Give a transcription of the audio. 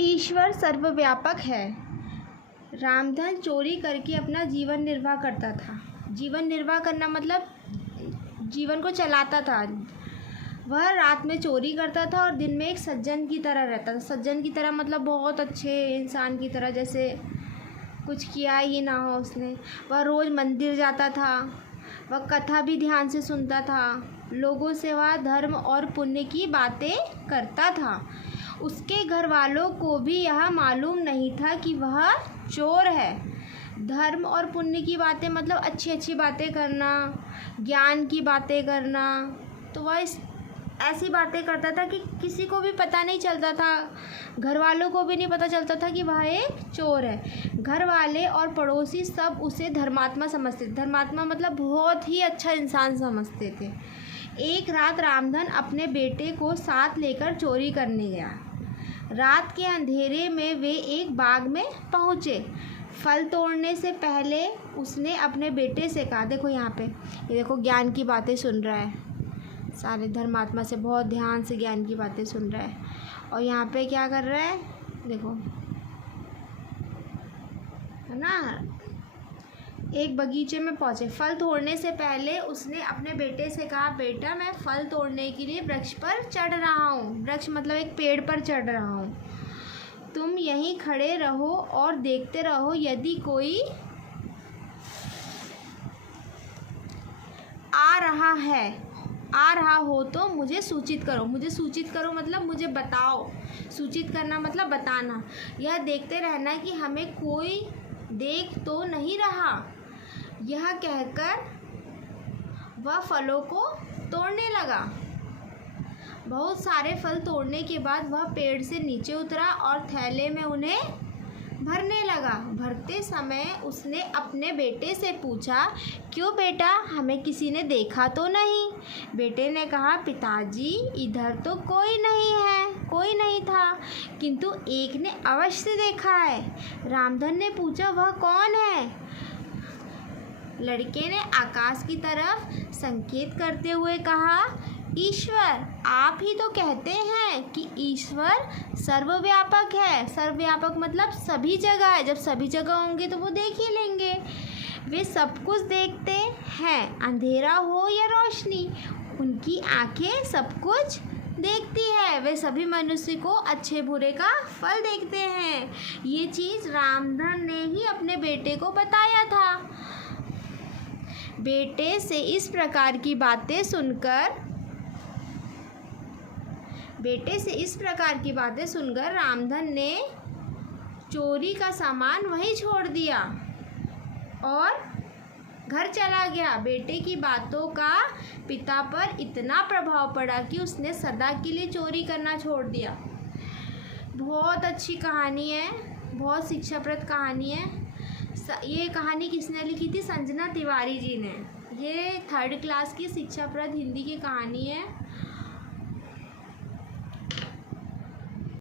ईश्वर सर्वव्यापक है। रामधन चोरी करके अपना जीवन निर्वाह करता था। जीवन निर्वाह करना मतलब जीवन को चलाता था। वह रात में चोरी करता था और दिन में एक सज्जन की तरह रहता था। सज्जन की तरह मतलब बहुत अच्छे इंसान की तरह, जैसे कुछ किया ही ना हो उसने। वह रोज़ मंदिर जाता था। वह कथा भी ध्यान से सुनता था। लोगों से वह धर्म और पुण्य की बातें करता था। उसके घर वालों को भी यह मालूम नहीं था कि वह चोर है। धर्म और पुण्य की बातें मतलब अच्छी अच्छी बातें करना, ज्ञान की बातें करना। तो वह ऐसी बातें करता था कि किसी को भी पता नहीं चलता था, घर वालों को भी नहीं पता चलता था कि वह एक चोर है। घर वाले और पड़ोसी सब उसे धर्मात्मा समझते थे। धर्मात्मा मतलब बहुत ही अच्छा इंसान समझते थे। एक रात रामधन अपने बेटे को साथ लेकर चोरी करने गया। रात के अंधेरे में वे एक बाग में पहुँचे। फल तोड़ने से पहले उसने अपने बेटे से कहा, देखो यहाँ पे, ये देखो ज्ञान की बातें सुन रहा है, सारे धर्मात्मा से बहुत ध्यान से ज्ञान की बातें सुन रहा है। और यहाँ पे क्या कर रहा है, देखो, है ना। एक बगीचे में पहुँचे। फल तोड़ने से पहले उसने अपने बेटे से कहा, बेटा मैं फल तोड़ने के लिए वृक्ष पर चढ़ रहा हूँ। वृक्ष मतलब एक पेड़ पर चढ़ रहा हूँ। तुम यहीं खड़े रहो और देखते रहो। यदि कोई आ रहा हो तो मुझे सूचित करो। मुझे सूचित करो मतलब मुझे बताओ। सूचित करना मतलब बताना। यह देखते रहना कि हमें कोई देख तो नहीं रहा। यह कहकर वह फलों को तोड़ने लगा। बहुत सारे फल तोड़ने के बाद वह पेड़ से नीचे उतरा और थैले में उन्हें भरने लगा। भरते समय उसने अपने बेटे से पूछा, क्यों बेटा, हमें किसी ने देखा तो नहीं? बेटे ने कहा, पिताजी इधर तो कोई नहीं था, किंतु एक ने अवश्य देखा है। रामधन ने पूछा, वह कौन है? लड़के ने आकाश की तरफ संकेत करते हुए कहा, ईश्वर। आप ही तो कहते हैं कि ईश्वर सर्वव्यापक है। सर्वव्यापक मतलब सभी जगह है। जब सभी जगह होंगे तो वो देख ही लेंगे। वे सब कुछ देखते हैं, अंधेरा हो या रोशनी। उनकी आंखें सब कुछ देखती है। वे सभी मनुष्य को अच्छे बुरे का फल देखते हैं। ये चीज़ रामधन ने ही अपने बेटे को बताया था। बेटे से इस प्रकार की बातें सुनकर रामधन ने चोरी का सामान वहीं छोड़ दिया और घर चला गया। बेटे की बातों का पिता पर इतना प्रभाव पड़ा कि उसने सदा के लिए चोरी करना छोड़ दिया। बहुत अच्छी कहानी है, बहुत शिक्षाप्रद कहानी है। ये कहानी किसने लिखी थी? संजना तिवारी जी ने। ये 3rd क्लास की शिक्षाप्रद हिंदी की कहानी है।